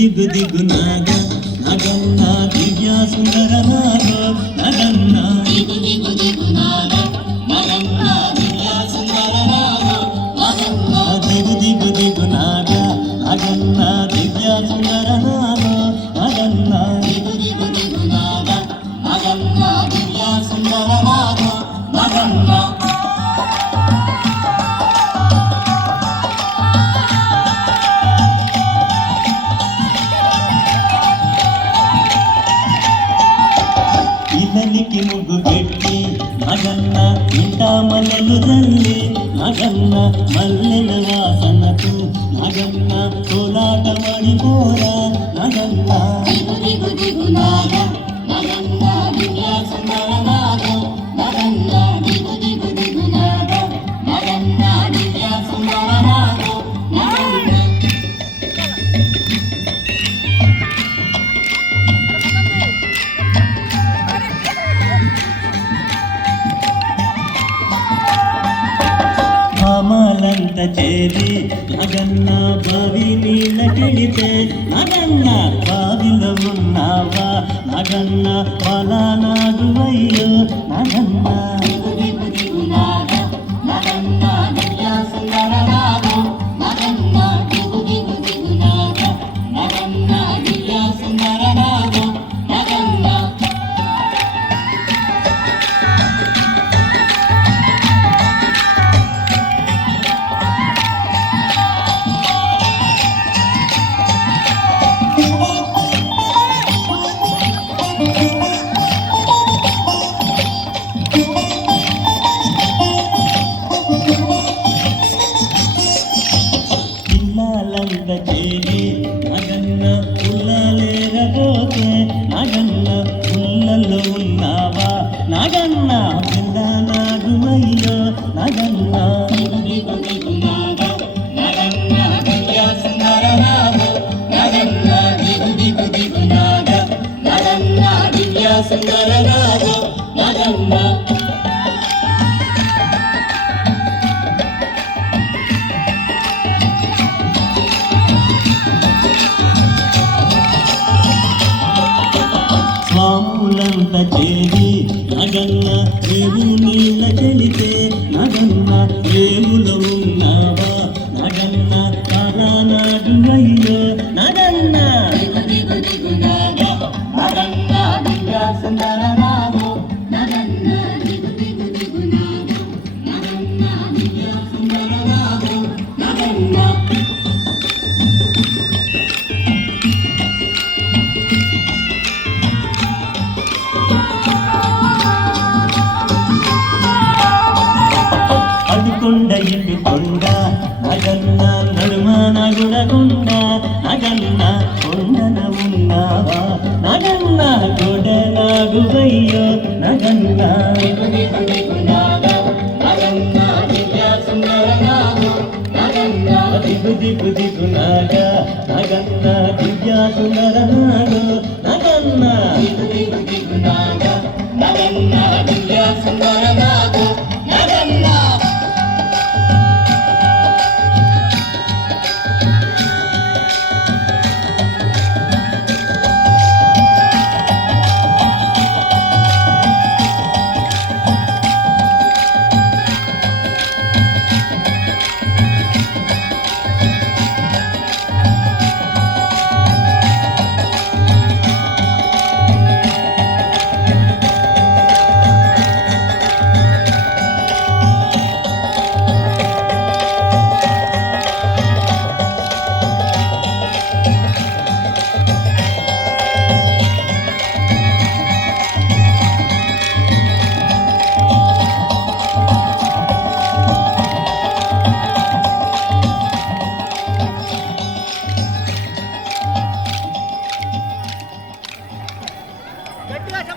దిగు దిగు నాగ నగన్న దివ్య సుందర నాగ నగన్న దిగు దిగు దిగు నాగ నగన్న దివ్య సుందర నాగ నగన్న దిగు దిగు దిగు నాగ నగన్న దివ్య సుందర నాగ నగన్న దిగు దిగు దిగు నాగ నగన్న దివ్య సుందర నాగ నగన్న ఇతనికి ముగ్గు పెట్టి నగన్న ఇంట మల్లెలు జల్లి నగన్న మల్లెల వాసనకు నగన్న కోలాట మణిపోరా నగన్న దిగు దిగు దిగు నాగ నగన్న దివ్య సుందర నాగ నగన్న దిగు దిగు దిగు నాగ నగన్న దివ్య సుందర నాగ నగన్న మామలంత చేరి నగన్న బావి నీళ్ళకెళితే నగన్న బావిలో ఉన్నావా నగన్న పలానాగువయ్యో నగన్న దిగు దిగు దిగు నాగ నగన్న దివ్య సుందర నాగ నగన్న దిగు దిగు దిగు నాగ నగన్న దివ్య సుందర నాగ నగన్న పిల్లలంత చేరి నగన్న పుల్లలేరబోతే నగన్న పుల్లలో ఉన్నావా నగన్న పిల్ల నాగుమయ్యో నగన్న దిగు దిగు దిగు నాగ నగన్న దివ్య సుందర నాగ నగన్న దిగు దిగు దిగు నాగ నగన్న దివ్య సుందర నాగ నగన్న స్వాములంత చేరి నగన్న రేవు నీళ్ళకెళితే నగన్న రేవులో ఉన్నావా నగన్న కాలానాడు అయ్యో నగన్న దిగు దిగు దిగు నాగ నగన్న దివ్య సుందర నాగ నగన్న దిగు దిగు దిగు నాగ నగన్న దివ్య సుందర నాగ నగన్న అడుకొండ ఇటు కొండ నగన్న నడుమ నగుడగుండ నగన్న కొండన ఉన్నావా నగన్న గొడనాగువయ్యో నగన్న దిగు దిగు దిగు నాగ నగన్న దివ్య సుందర నాగ నగన్న దిగు దిగు దిగు నాగ నగన్న దివ్య సుందర నాగ